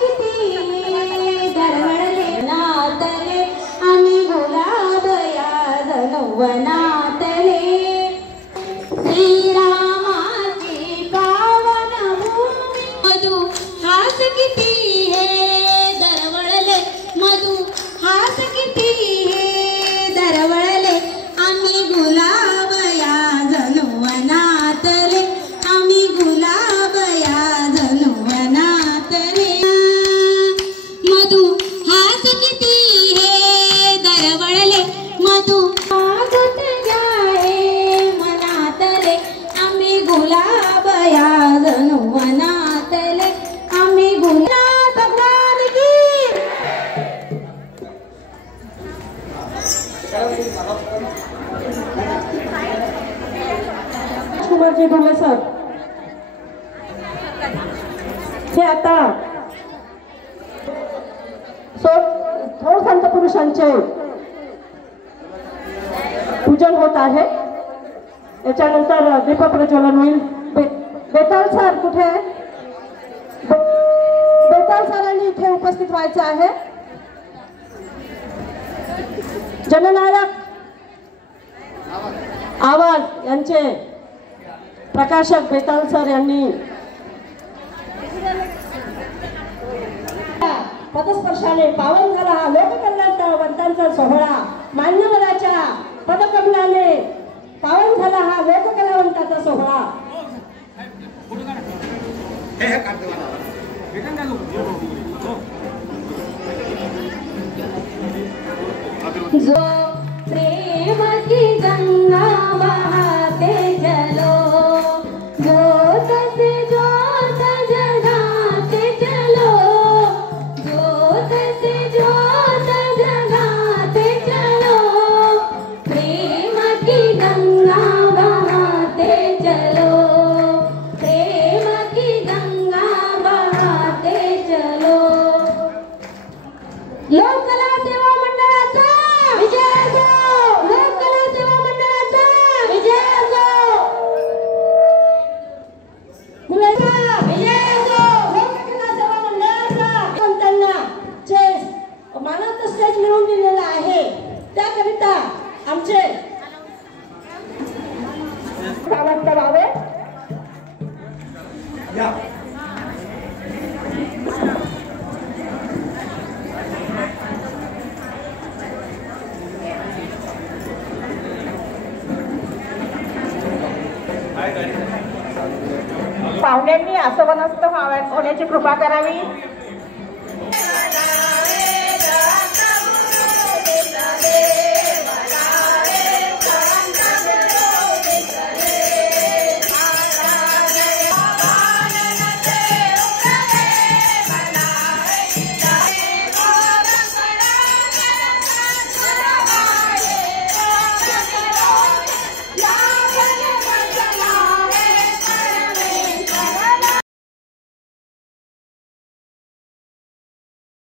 किती दरवळले नातले आम्ही गुलाब या वनातले श्रीरामाची पावन भूमी मधु हास किती हे दरवळले मधु हास किती हे दरवळले आम्ही गुलाब या वनातले आम्ही गुलाब या वनातले मधु हास किती हे दरवळले मधु मागत जाए मनातले आम्ही गुलाब या वनातले आम्ही गुलाब भगवान की कुमारजी ढोले सर हे आता थोर संत पुरुषांचे पूजन होत आहे। याच्यानंतर दीप प्रज्वलन होईल। बेताल सर कुठे आहे? बेताल सरांनी इथे उपस्थित व्हायचं आहे। जननायक आवाज यांचे प्रकाशक बेताल सर यांनी पदस्पर्शाने पावन झाला हा लोककलावंतांचा सोहळा। मान्यवराच्या पदकमलाने पावन झाला हा लोककलावंताचा सोहळा। जो प्रेम की गंगा बहाते चलो जोत से जोत जगाते चलो जोत से जोत जगाते चलो प्रेम की गंगा बहाते चलो प्रेम की गंगा बहाते चलो। लोककला सेवा मंडळाचा विजय असो लोककला सेवा मंडळाचा विजय असो मुलांचा विजय असो लोककला सेवा मंडळाचा। संतांना जे मानवता स्टेज मिळवून दिलेला आहे त्याकरिता आमचे सावंत व्हावे। पाहुण्यांनी आसवनस्थ होण्याची कृपा करावी।